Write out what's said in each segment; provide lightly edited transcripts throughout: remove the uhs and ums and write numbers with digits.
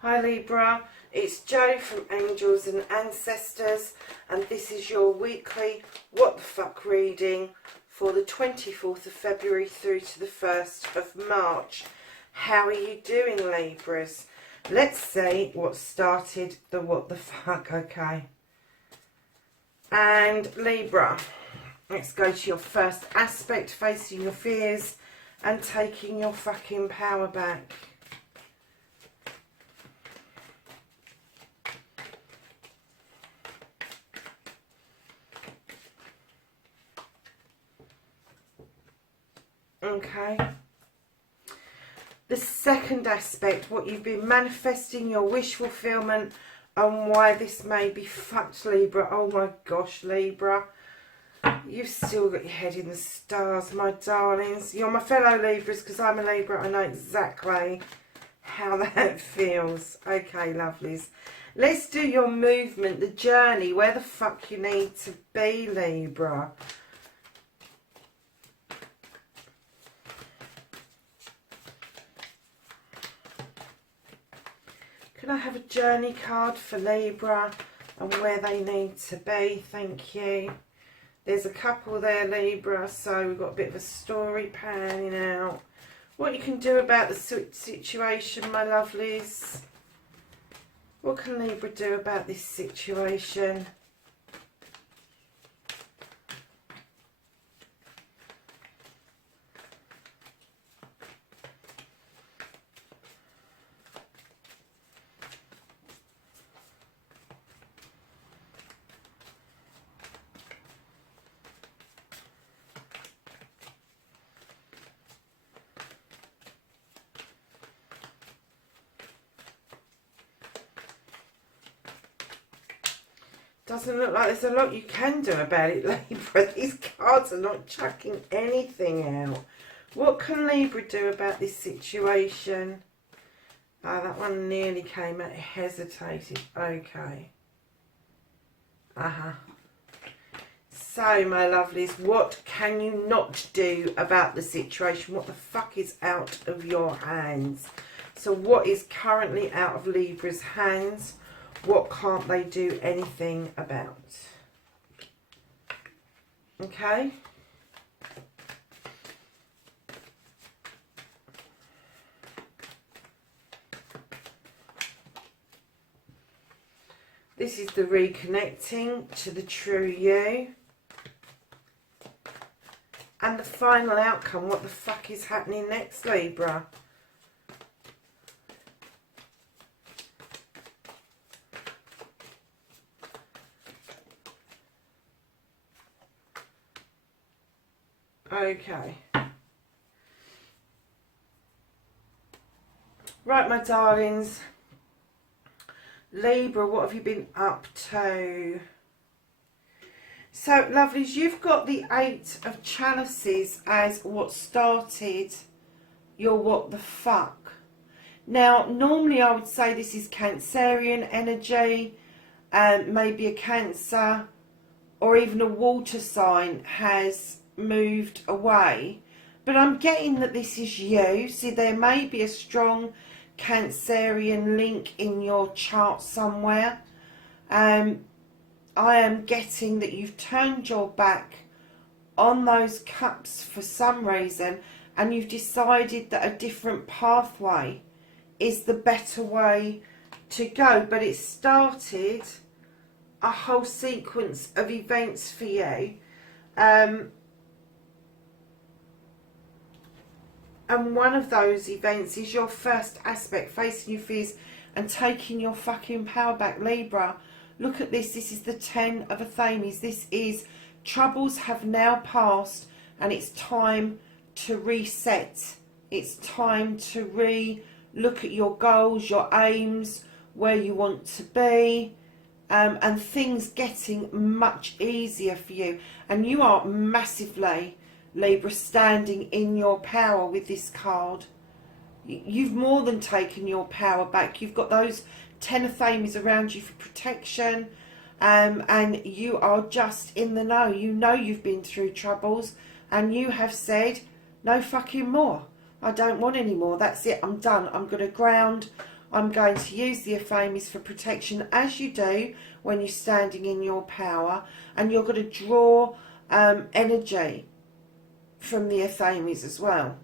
Hi Libra, it's Jo from Angels and Ancestors, and this is your weekly What the Fuck reading for the 24th of February through to the 1st of March. How are you doing, Libras? Let's see what started the what the fuck, okay? And Libra, let's go to your first aspect, facing your fears and taking your fucking power back. Okay. The second aspect, what you've been manifesting, your wish fulfillment, and why this may be fucked, Libra. Oh my gosh, Libra. You've still got your head in the stars, my darlings. You're my fellow Libras because I'm a Libra. I know exactly how that feels. Okay, lovelies. Let's do your movement, the journey, where the fuck you need to be, Libra. Can I have a journey card for Libra and where they need to be? Thank you. There's a couple there, Libra, so we've got a bit of a story panning out. What you can do about the situation, my lovelies. What can Libra do about this situation? Doesn't look like there's a lot you can do about it, Libra. These cards are not chucking anything out. What can Libra do about this situation? Oh, that one nearly came out. Hesitated. Okay. So, my lovelies, what can you not do about the situation? What the fuck is out of your hands? So, what is currently out of Libra's hands? What can't they do anything about? Okay. This is the reconnecting to the true you. And the final outcome. What the fuck is happening next, Libra? Okay. Right, my darlings. Libra, what have you been up to? So, lovelies, you've got the Eight of Chalices as what started your what the fuck. Now, normally I would say this is Cancerian energy, and maybe a Cancer or even a water sign has moved away, but I'm getting that this is you. See, there may be a strong Cancerian link in your chart somewhere. I am getting that you've turned your back on those cups for some reason, and you've decided that a different pathway is the better way to go. But it started a whole sequence of events for you. And one of those events is your first aspect, facing your fears and taking your fucking power back, Libra. Look at this. This is the 10 of Athenes. This is troubles have now passed and it's time to reset. It's time to re-look at your goals, your aims, where you want to be, and things getting much easier for you. And you are massively, Libra, standing in your power with this card. You've more than taken your power back. You've got those 10 of Famies around you for protection, and you are just in the know. You know you've been through troubles, and you have said, no fucking more. I don't want any more. That's it. I'm done. I'm going to ground. I'm going to use the Famies for protection, as you do when you're standing in your power, and you're going to draw energy from the Famies as well.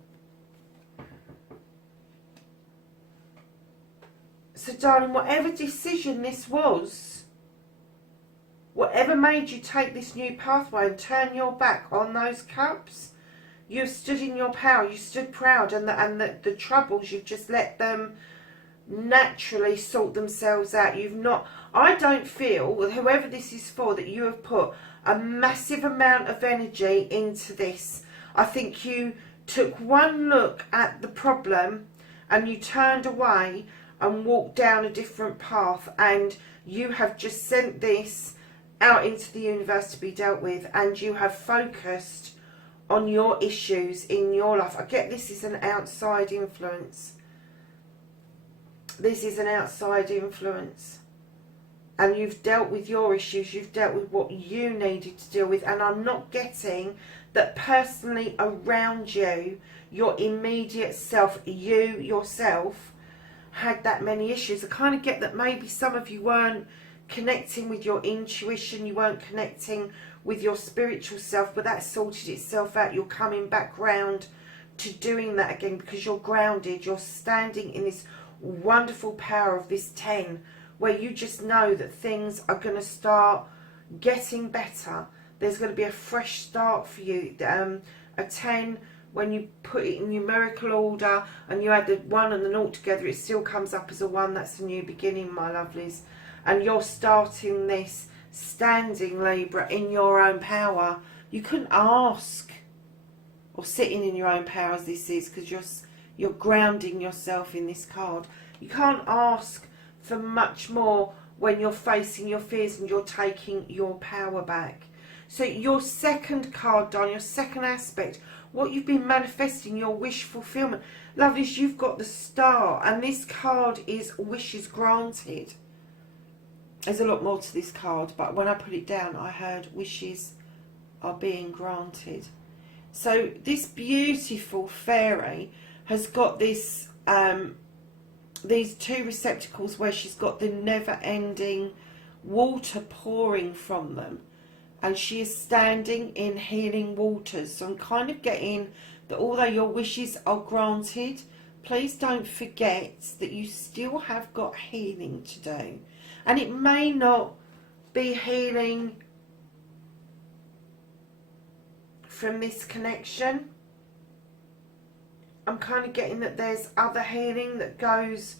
So, darling, whatever decision this was, whatever made you take this new pathway and turn your back on those cups, you stood in your power, you stood proud, and the troubles, you've just let them naturally sort themselves out. You've not, I don't feel, whoever this is for, that you have put a massive amount of energy into this. I think you took one look at the problem and you turned away and walked down a different path, and you have just sent this out into the universe to be dealt with, and you have focused on your issues in your life. I get this is an outside influence. This is an outside influence. And you've dealt with your issues. You've dealt with what you needed to deal with. And I'm not getting that personally around you, your immediate self, you yourself, had that many issues. I kind of get that maybe some of you weren't connecting with your intuition, you weren't connecting with your spiritual self, but that sorted itself out. You're coming back round to doing that again because you're grounded. You're standing in this wonderful power of this 10, where you just know that things are going to start getting better. There's going to be a fresh start for you. A 10, when you put it in numerical order and you add the 1 and the 0 together, it still comes up as a 1. That's a new beginning, my lovelies. And you're starting this standing, Libra, in your own power. You couldn't ask, or sitting in your own power as this is, because you're grounding yourself in this card. You can't ask for much more when you're facing your fears and you're taking your power back. So your second card, darling, your second aspect, what you've been manifesting, your wish fulfillment. Lovelies, you've got the Star, and this card is wishes granted. There's a lot more to this card, but when I put it down, I heard wishes are being granted. So this beautiful fairy has got this, these 2 receptacles where she's got the never-ending water pouring from them. And she is standing in healing waters. So I'm kind of getting that although your wishes are granted, please don't forget that you still have got healing to do. And it may not be healing from this connection. I'm kind of getting that there's other healing that goes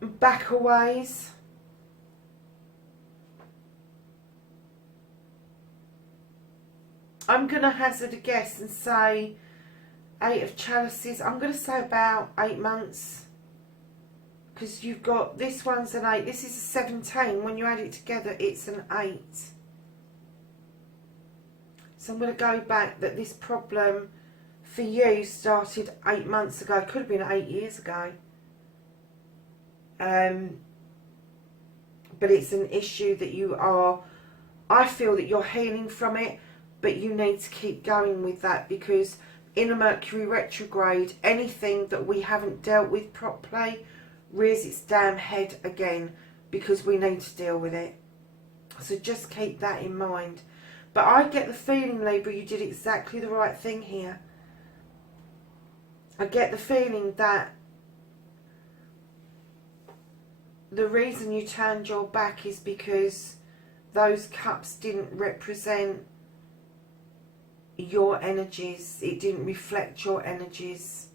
back a ways. I'm going to hazard a guess and say 8 of Chalices. I'm going to say about 8 months. Because you've got, this one's an 8. This is a 17. When you add it together, it's an 8. So I'm going to go back that this problem for you started 8 months ago. It could have been 8 years ago. But it's an issue that you are, I feel that you're healing from it. But you need to keep going with that, because in a Mercury retrograde, anything that we haven't dealt with properly rears its damn head again, because we need to deal with it. So just keep that in mind. But I get the feeling, Libra, you did exactly the right thing here. I get the feeling that the reason you turned your back is because those cups didn't represent your energies. It didn't reflect your energies.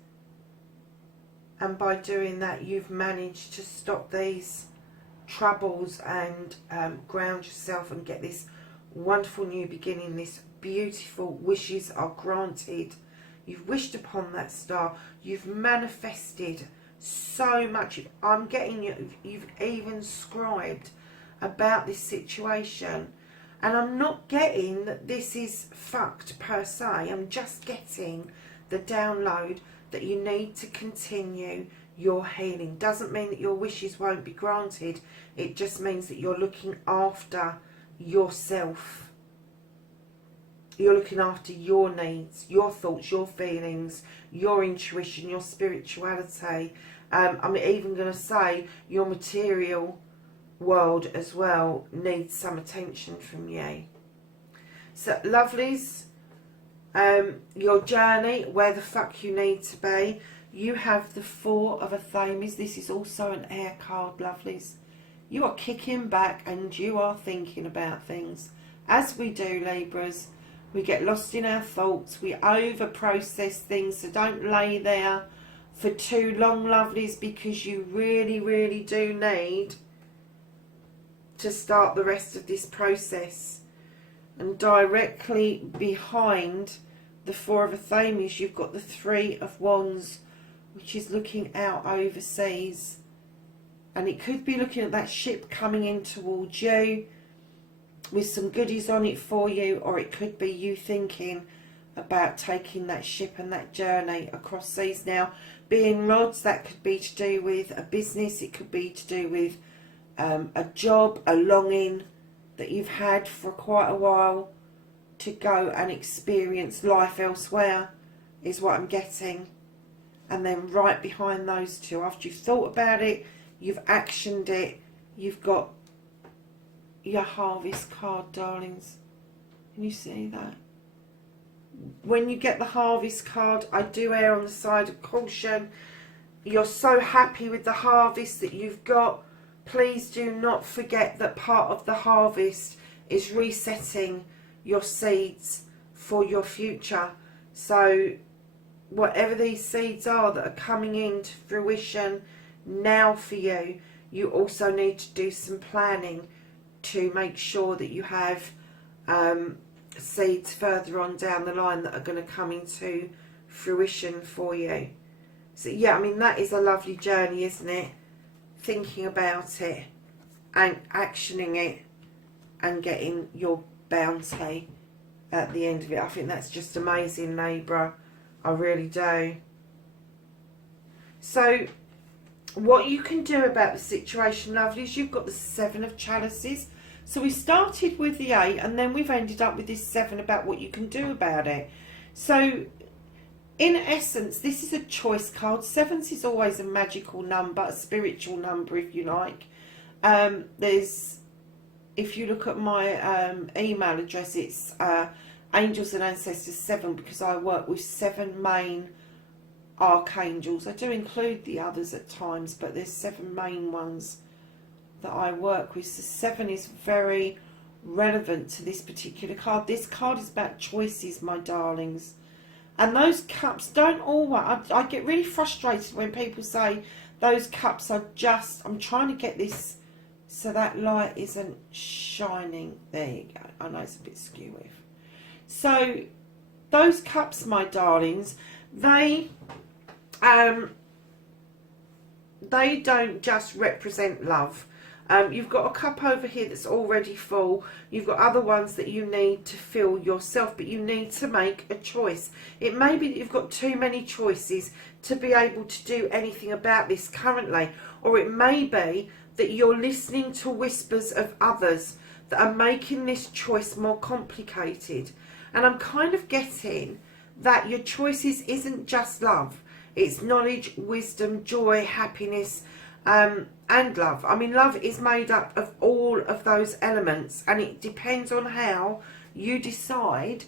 And by doing that, you've managed to stop these troubles and ground yourself and get this wonderful new beginning. This beautiful wishes are granted. You've wished upon that star. You've manifested so much. I'm getting you've even scribed about this situation. And I'm not getting that this is fucked per se. I'm just getting the download that you need to continue your healing. Doesn't mean that your wishes won't be granted. It just means that you're looking after yourself. You're looking after your needs, your thoughts, your feelings, your intuition, your spirituality. I'm even going to say your material world as well needs some attention from you. So, lovelies, your journey, where the fuck you need to be. You have the Four of Athames. This is also an air card, lovelies. You are kicking back and you are thinking about things. As we do, Libras. We get lost in our thoughts. We over-process things. So don't lay there for too long, lovelies, because you really, really do need to start the rest of this process. And directly behind the Four of Athames, you've got the Three of Wands, which is looking out overseas. And it could be looking at that ship coming in towards you with some goodies on it for you, or it could be you thinking about taking that ship and that journey across seas. Now, being rods, that could be to do with a business, it could be to do with a job, a longing that you've had for quite a while to go and experience life elsewhere, is what I'm getting. And then right behind those two, after you've thought about it, you've actioned it, you've got your Harvest card, darlings. Can you see that? When you get the Harvest card, I do err on the side of caution. You're so happy with the harvest that you've got. Please do not forget that part of the harvest is resetting your seeds for your future. So whatever these seeds are that are coming into fruition now for you, you also need to do some planning to make sure that you have seeds further on down the line that are going to come into fruition for you. So yeah, I mean, that is a lovely journey, isn't it? Thinking about it and actioning it and getting your bounty at the end of it. I think that's just amazing, Libra. I really do. So what you can do about the situation, lovely, is you've got the Seven of Chalices. So we started with the 8 and then we've ended up with this 7 about what you can do about it. So in essence, this is a choice card. 7s is always a magical number, a spiritual number if you like. There's, if you look at my email address, it's Angels and Ancestors 7, because I work with 7 main archangels. I do include the others at times, but there's 7 main ones that I work with. So 7 is very relevant to this particular card. This card is about choices, my darlings. And those cups don't always... I get really frustrated when people say those cups are just... I'm trying to get this so that light isn't shining. There you go. I know it's a bit skewy. So those cups, my darlings, they don't just represent love. You've got a cup over here that's already full. You've got other ones that you need to fill yourself, but you need to make a choice. It may be that you've got too many choices to be able to do anything about this currently, or it may be that you're listening to whispers of others that are making this choice more complicated. And I'm kind of getting that your choices isn't just love. It's knowledge, wisdom, joy, happiness, and love. I mean, love is made up of all of those elements, and it depends on how you decide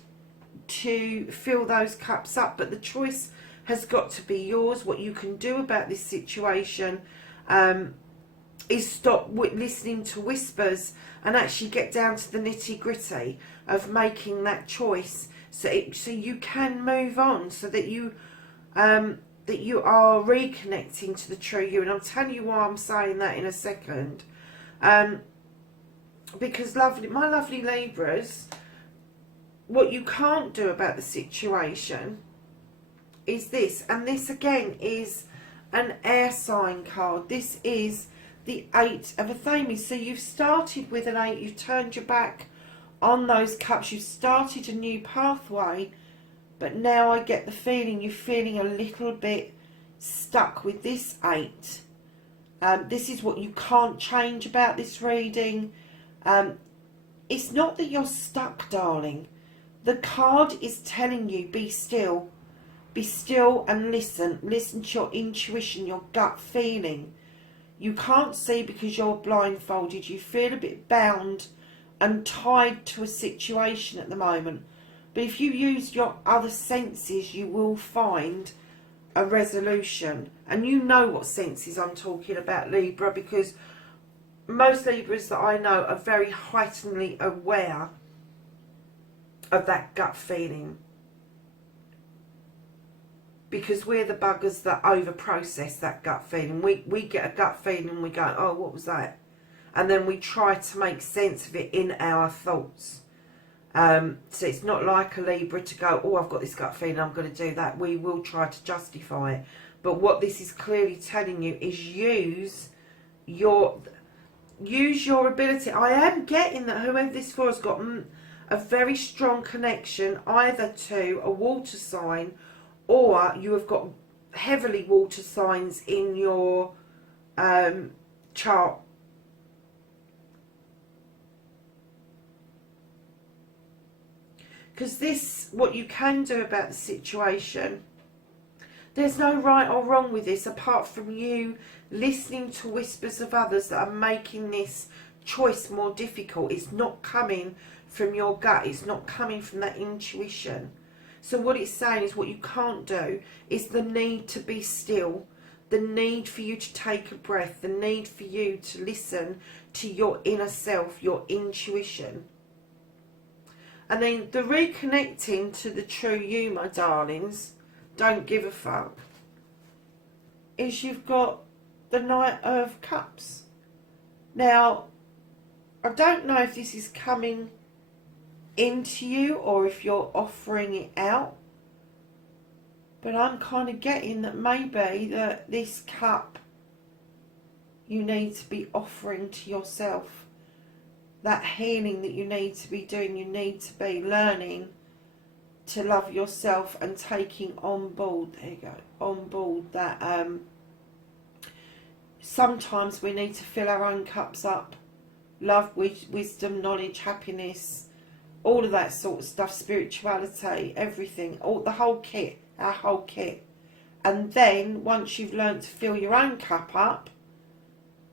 to fill those cups up. But the choice has got to be yours. What you can do about this situation is stop listening to whispers and actually get down to the nitty-gritty of making that choice, so you can move on, so that you are reconnecting to the true you. And I'll tell you why I'm saying that in a second. Because my lovely Libras, what you can't do about the situation is this. And this again is an air sign card. This is the 8 of Athames. So you've started with an 8. You've turned your back on those cups. You've started a new pathway But now I get the feeling you're feeling a little bit stuck with this 8. This is what you can't change about this reading. It's not that you're stuck, darling. The card is telling you, be still. Be still and listen. Listen to your intuition, your gut feeling. You can't see because you're blindfolded. You feel a bit bound and tied to a situation at the moment. But if you use your other senses, you will find a resolution. And you know what senses I'm talking about, Libra, because most Libras that I know are very heightenedly aware of that gut feeling. Because we're the buggers that over-process that gut feeling. We get a gut feeling and we go, oh, what was that? And then we try to make sense of it in our thoughts. So it's not like a Libra to go, oh, I've got this gut feeling, I'm going to do that. We will try to justify it. But what this is clearly telling you is use your ability. I am getting that whoever this for has got a very strong connection either to a water sign, or you have got heavily water signs in your chart. Because this, what you can do about the situation, there's no right or wrong with this apart from you listening to whispers of others that are making this choice more difficult. It's not coming from your gut. It's not coming from that intuition. So what it's saying is what you can't do is the need to be still, the need for you to take a breath, the need for you to listen to your inner self, your intuition. And then the reconnecting to the true you, my darlings, don't give a fuck, is you've got the Knight of Cups. Now, I don't know if this is coming into you or if you're offering it out, but I'm kind of getting that maybe that this cup you need to be offering to yourself. That healing that you need to be doing, you need to be learning to love yourself and taking on board, there you go, on board that sometimes we need to fill our own cups up. Love, wisdom, knowledge, happiness, all of that sort of stuff, spirituality, everything, all the whole kit, our whole kit. And then once you've learned to fill your own cup up,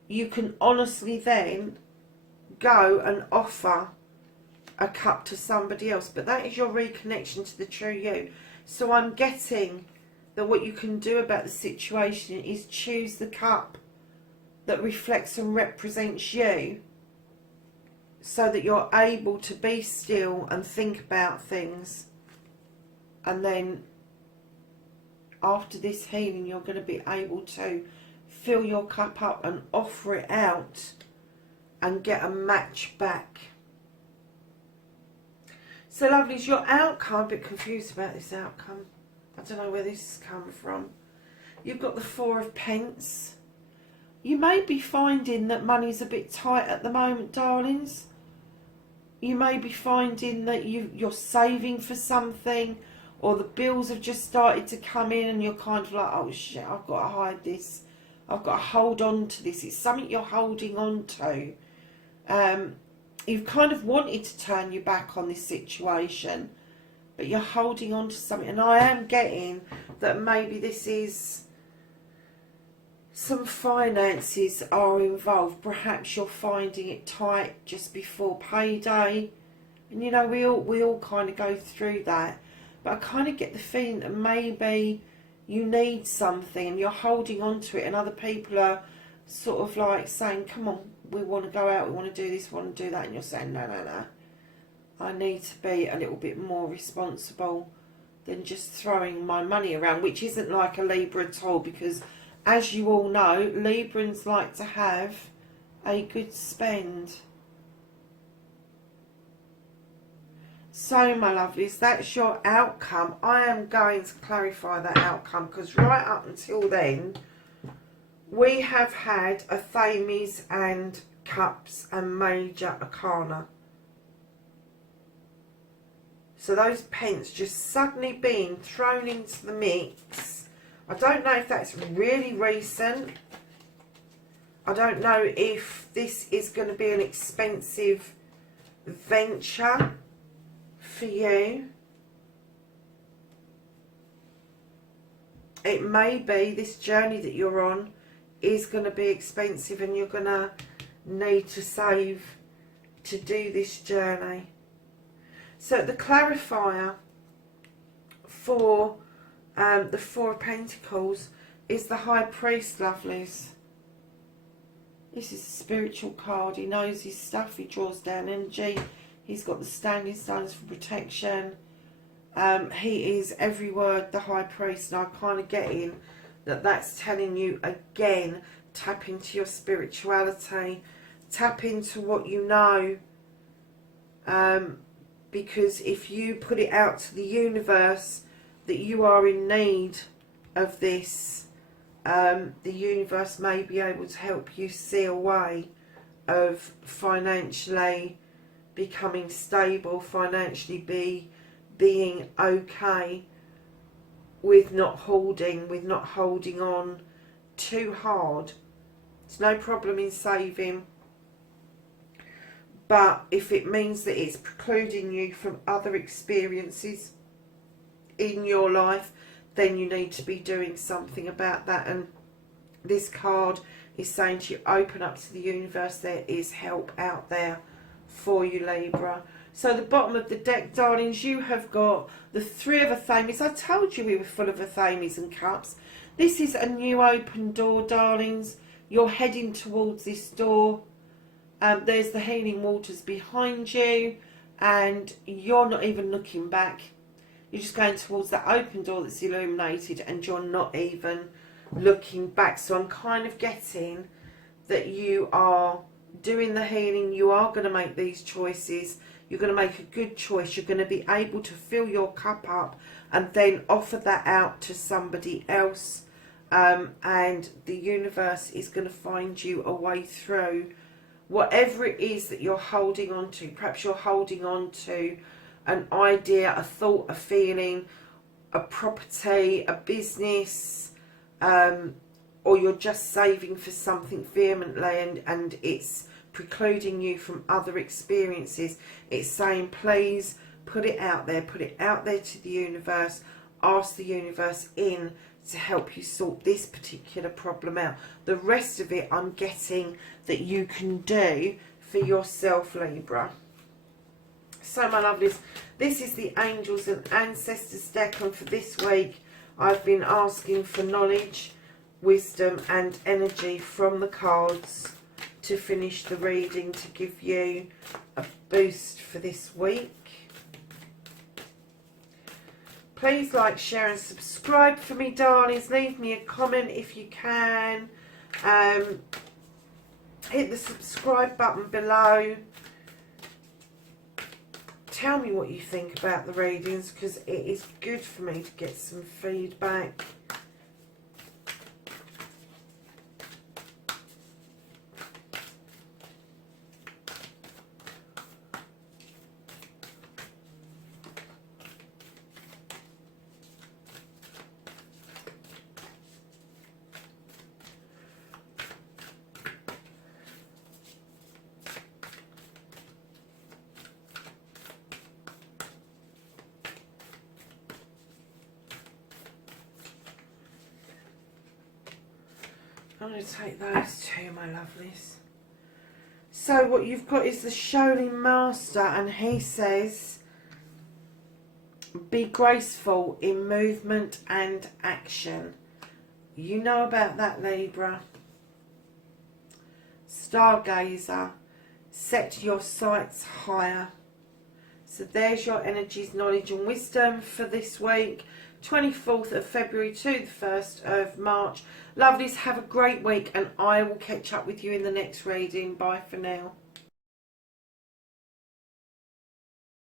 you can honestly then go and offer a cup to somebody else. But that is your reconnection to the true you. So I'm getting that what you can do about the situation is choose the cup that reflects and represents you, so that you're able to be still and think about things. And then after this healing, you're going to be able to fill your cup up and offer it out and get a match back. So lovelies, your outcome, I'm a bit confused about this outcome. I don't know where this has come from. You've got the Four of Pence. You may be finding that money's a bit tight at the moment, darlings. You may be finding that you're saving for something, or the bills have just started to come in and you're kind of like, oh shit, I've got to hide this. I've got to hold on to this. It's something you're holding on to. You've kind of wanted to turn your back on this situation, but you're holding on to something. And I am getting that maybe this is some finances are involved. Perhaps you're finding it tight just before payday. And you know, we all kind of go through that. But I kind of get the feeling that maybe you need something and you're holding on to it, and other people are sort of like saying, come on, we want to go out, we want to do this, we want to do that, and you're saying, no, I need to be a little bit more responsible than just throwing my money around, which isn't like a Libra at all, because as you all know, Librans like to have a good spend. So my lovelies, that's your outcome. I am going to clarify that outcome, because right up until then we have had a Thames and Cups and Major Arcana. So those pence just suddenly being thrown into the mix. I don't know if that's really recent. I don't know if this is going to be an expensive venture for you. It may be this journey that you're on is going to be expensive and you're going to need to save to do this journey. So the clarifier for the Four of Pentacles is the High Priest, lovelies. This is a spiritual card. He knows his stuff. He draws down energy. He's got the standing stones for protection. He is every word the High Priest, and I'm kind of getting that that's telling you again, tap into your spirituality, tap into what you know, because if you put it out to the universe that you are in need of this, the universe may be able to help you see a way of financially becoming stable, financially being okay with not holding on too hard. It's no problem in saving, but if it means that it's precluding you from other experiences in your life, then you need to be doing something about that. And this card is saying to you, open up to the universe. There is help out there for you, Libra. So the bottom of the deck, darlings, you have got the Three of Athames. I told you we were full of Athames and Cups. This is a new open door, darlings. You're heading towards this door. There's the healing waters behind you, and you're not even looking back. You're just going towards that open door that's illuminated, and you're not even looking back. So I'm kind of getting that you are doing the healing. You are going to make these choices. You're going to make a good choice. You're going to be able to fill your cup up and then offer that out to somebody else. And the universe is going to find you a way through whatever it is that you're holding on to. Perhaps you're holding on to an idea, a thought, a feeling, a property, a business, or you're just saving for something vehemently and it's precluding you from other experiences. It's saying, please put it out there to the universe. Ask the universe in to help you sort this particular problem out. The rest of it I'm getting that you can do for yourself, Libra. So my lovelies, this is the Angels and Ancestors deck, and for this week I've been asking for knowledge, wisdom and energy from the cards to finish the reading, to give you a boost for this week. Please like, share and subscribe for me, darlings. Leave me a comment if you can. Hit the subscribe button below. Tell me what you think about the readings, because it is good for me to get some feedback. I'm going to take those two, my lovelies. So what you've got is the Shaolin Master, and he says, be graceful in movement and action. You know about that, Libra. Stargazer, set your sights higher. So there's your energies, knowledge and wisdom for this week. 24th of February to the 1st of March. Lovelies, have a great week, and I will catch up with you in the next reading. Bye for now.